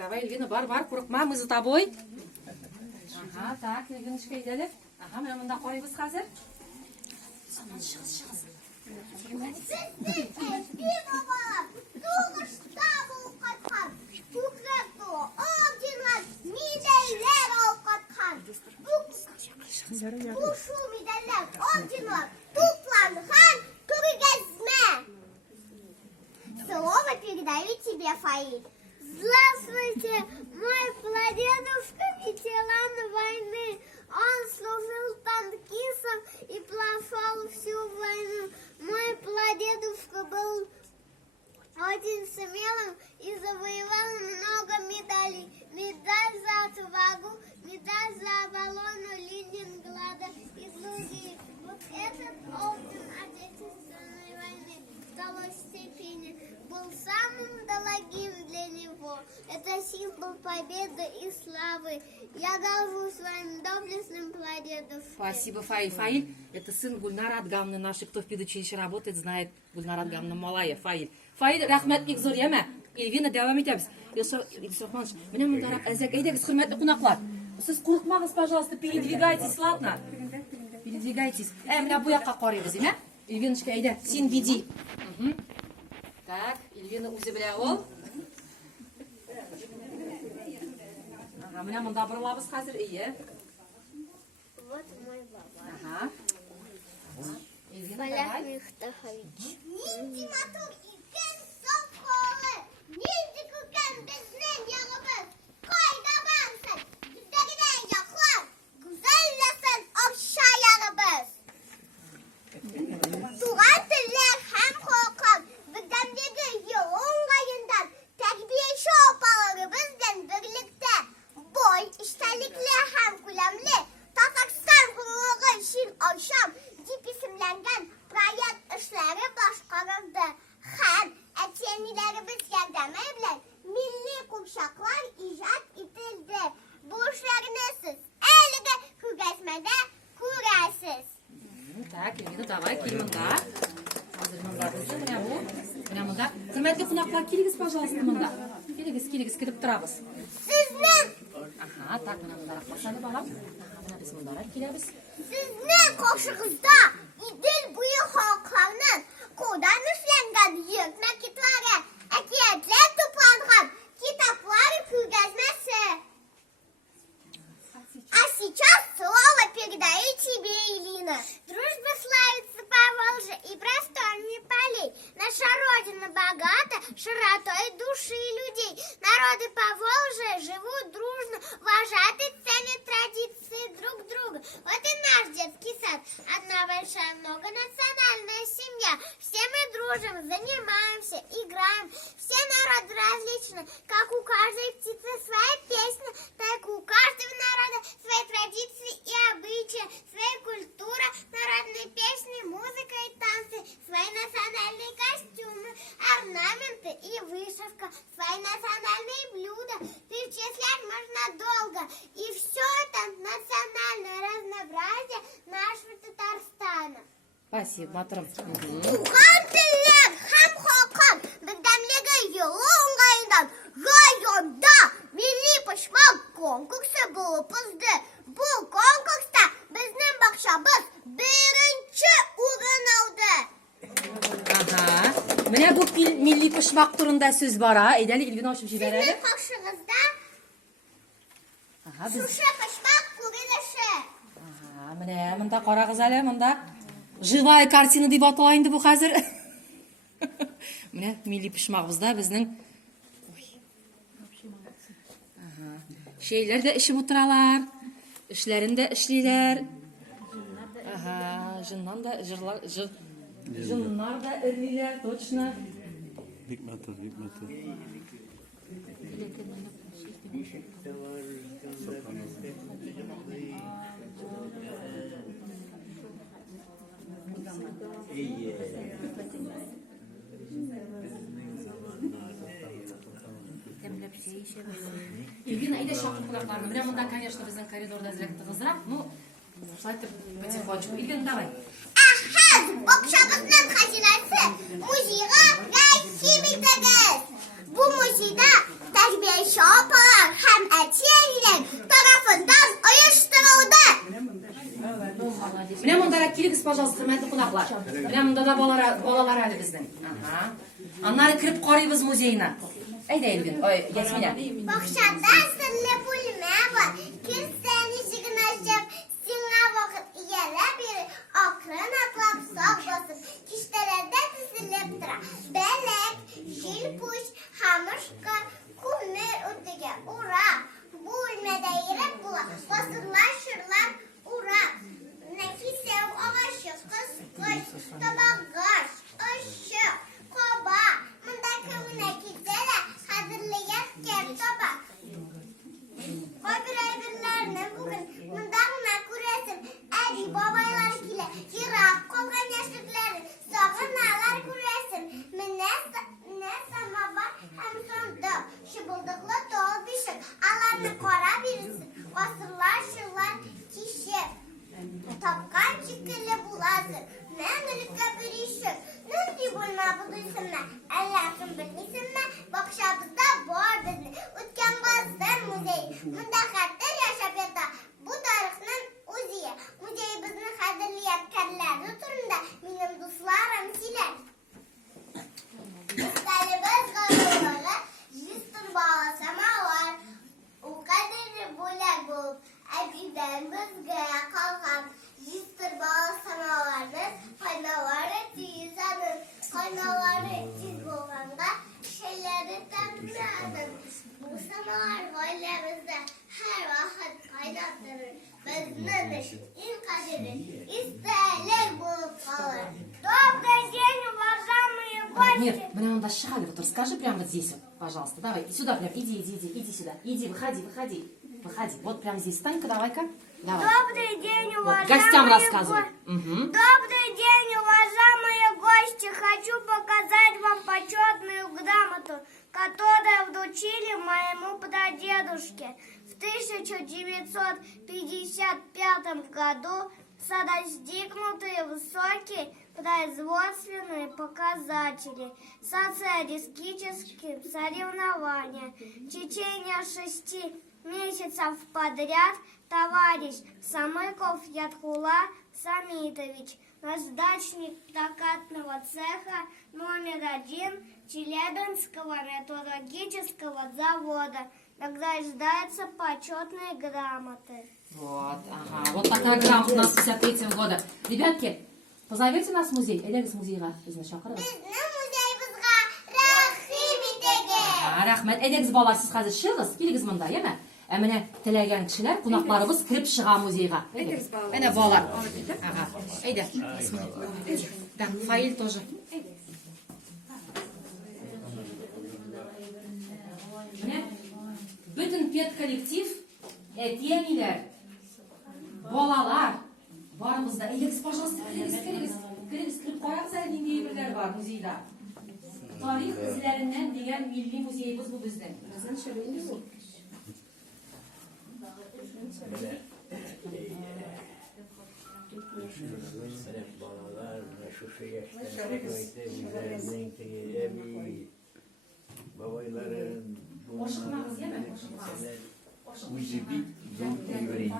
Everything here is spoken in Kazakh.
давай, Эльвина, бар, қорықма, мы за тобой. Ага, так, Эльвиночка, идели. Ага, мен мында қорайбыз қазір. Сонан шығыз. Bu şu medallar, орденlar тупlanған тургезме. Слово передаю тебе, Фаиль. Здравствуйте, мой прадедушка ветеран войны. Он служил танкистом и прошел всю войну. Мой прадедушка был очень смелым и завоевал много медалей. Медаль за отвагу, медаль за оборону Ленинграда и другие. Вот этот орден Отечественной войны второй степени был самым дорогим для него. Это символ победы и славы. Я горжусь своим доблестным прадедушкой. Спасибо, Фаиль. Фаиль, это сын Гульнара Адгамны, наши, кто в педучилище работает, знает Гульнара Адгамны Малая. Фаиль. Фаиль, рахмет зор еме. Эльвина, давам етеміз. Илсурманович, міне мұндарақ әзек әйдегіз, құрметті қонақлар. Сіз қорықмаңыз, пожалуйста, передвигайтесь, ладно? Передвигайтесь. Міне бұл жаққа қарайбыз, еме? Эльвиночка, әйде, сен веди. Так, Эльвина өзі біле ол. Міне мұнда бұрылабыз қазір, ие. Вот мой баба. Ага. Эльвина, Валерий давай. Михтахович. Нинди мотор икен соққолы. Нинди күкен бізден яғыбыз. Қайда барсың? Біздегіден яқлар. Güzellesin ақша яғыбыз. Туған тілер һәм қоқам. Бүгіндегі ел оңғайындан тәрбиеші опаларыбыздан бірлікте. Бой, іштәліклі һәм күләмлі. Татарстан ғұрығы үшін акшам деп исемленген проект işleri başqarıldı. Hem etkenlilerimiz yardımı ile milli kuşaklar icat edildi. Bu işlerini siz elinde күргәзмәдә күрәсез. Так, Эльвина, давай, кел мұнда. Қазір мұнда бізді, міне бұл. Міне мұнда. Құрметті қонақтар, келіңіз, пожалуйста, мұнда. Келіңіз, кіріп тұрабыз. Сезнең Ага, так, мына мұндарақ басады балам. Мына біз мұндарақ келеміз. Sizning qo'shig'ingizda Idil bo'yi xalqlarning qo'ldan ishlangan yuk maketlari, akiyatlar to'plangan kitoblar ko'rgazmasi. А сейчас слово передаю тебе, Элина. Дружба славится Поволжье и просторами полей. Наша Родина богата широтой души людей. Народы Поволжья живут дружно, уважают и ценят традиции друг друга. Вот и наш детский сад. Одна большая многонациональная семья. Все мы дружим, занимаемся, играем. Все народы различны. Как у каждой птицы своя песня, так у каждого народа свои традиции и обычаи, своя культура, народные песни, музыка и танцы, свои национальные костюмы, орнаменты и вышивка, свои национальные блюда. Перечислять можно долго. И все это национальное разнообразие нашего Татарстана. Спасибо, батырым. Туған тілер һәм халқым бірдәмлігі елі оңғайындан районда милли пішмақ конкурсы болып узды. Бұл конкурста біздің бақшабыз бірінші орын алды. Ага. Міне бұл милли пішмақ турында сөз бара. Әйдәлі, Эльвина ашып жіберәлі. Сіздің қақшыңызда сушы пішмақ көрініші. Міне, мұнда қарағыз әлі, мұнда живая картина деп аталайынды бұл қазір. Міне, милли пішмағымызда біздің şeyler de işi oturarlar. İşlerini de işleyler. Aha, jınlar da örlüler, точно. Hikmet'tir. Эльвина, иди шақыр құлақтарына. Міне мұнда, конечно, біздің коридорда зіректі қызырақ. Ну, шайтып потихонечку. Эльвина, давай. Әхәз, бақшамыздың хазинасы музейға рәсім етіңіз. Бұл музейда тәрбиеші апа пожалуйста, hürmetli kulaklar. Benim bunda da bolalar hali bizden. Aha. Anları kırıp koyuyoruz muzeyine. Ey de Elvin, Yasmine. Бақшада сырлы бөлме бар. Кірсен ишігін ашып, сиңа вақыт иелі бері, ақырын атлап сақ басып, киштелерде тізіліп тұра. Бәлек, жил пуш, хамышқа, күмір үтіге, ура! Бөлмеде еріп бұла, басырлар, шырлар, ура! Нәфисем ағашы, қыз, табағаш, ұшы, қоба, мұнда көміне кетелі, hazırlayan kertoba. Koybiraylarını bugün mındağına kuresin. Edi babaylar kile yırak kolgan yaşlıkları sağın ağlar kuresin. Ne sama var hem sonda şıbıldıklı doğal bir şey. Alanı kora birisin. Asırlar şıllar kişi. Tapkan çıkılı bulasın. Mendirika bir işi. Nündi bulma buduysın mı? Allah'ın bilmisin mi? Bakşabızda var bizni. Utkan bazılar müzeyi. Munda kattır yaşap yata. Bu tarihinin uziye. Müzeyi bizni hazırlayan kerlerdi turunda. Benim dostlarım siler. İstalibız kavgaları. Jistur bağlasama var. O kadar böyle bu. Abiden bizgaya kalkan. Jistur bağlasama vardır. Kaynaları tüyüzanın. Kaynaları tüyüz bulganda. Şeyleri temizledim. Bu samalar böylemizde her vakit kaynattırır. Bizden ilk kaderi isterler bulup kalır. Добрый день, уважаемые гости! Нет, мне надо шагать, вот расскажи прямо вот здесь вот, пожалуйста. Давай, сюда прям, иди сюда. Иди, выходи. Вот прямо здесь, встань-ка, давай-ка. Давай. Добрый день, Вот, уважаемые гостям рассказывай. Угу. Добрый день, уважаемые гости! Хочу показать вам почетную грамоту, которую вручили моему прадедушке. В 1955 году достигнутые высокие производственные показатели социалистических соревнований. В течение 6 месяцев подряд товарищ Самыков Ятхула Самитович, наждачник прокатного цеха номер 1 Челябинского металлургического завода, награждается почетной грамотой. Вот, ага. Вот такая грамота у нас в 53-м году. Ребятки, позовете нас в музей? Элегіз музейға бізді шақырыңыз. Біздің музейімізға рахим етеге. Рахмет. Элегіз бала, сіз қазір шығыз, келіңіз мұнда, еме? Әміне тілеген кішілер, қонақтарымыз кіріп шыға музейға. Әне балалар. Ага. Әйді. Да, Фаил тоже. Bütün pet kollektiv etiyemiler, bolalar barımızda. Eliniz, pожалуйста, kiriniz. Kirip koyarız elinde yerler var muzeyde. Tarih izlerinden diyen milli muzeyimiz bu bizden. Balalar, şu yaşta üzerinden evi, babaların Oşıkmamız yeme, uzibi, zor öğrendim.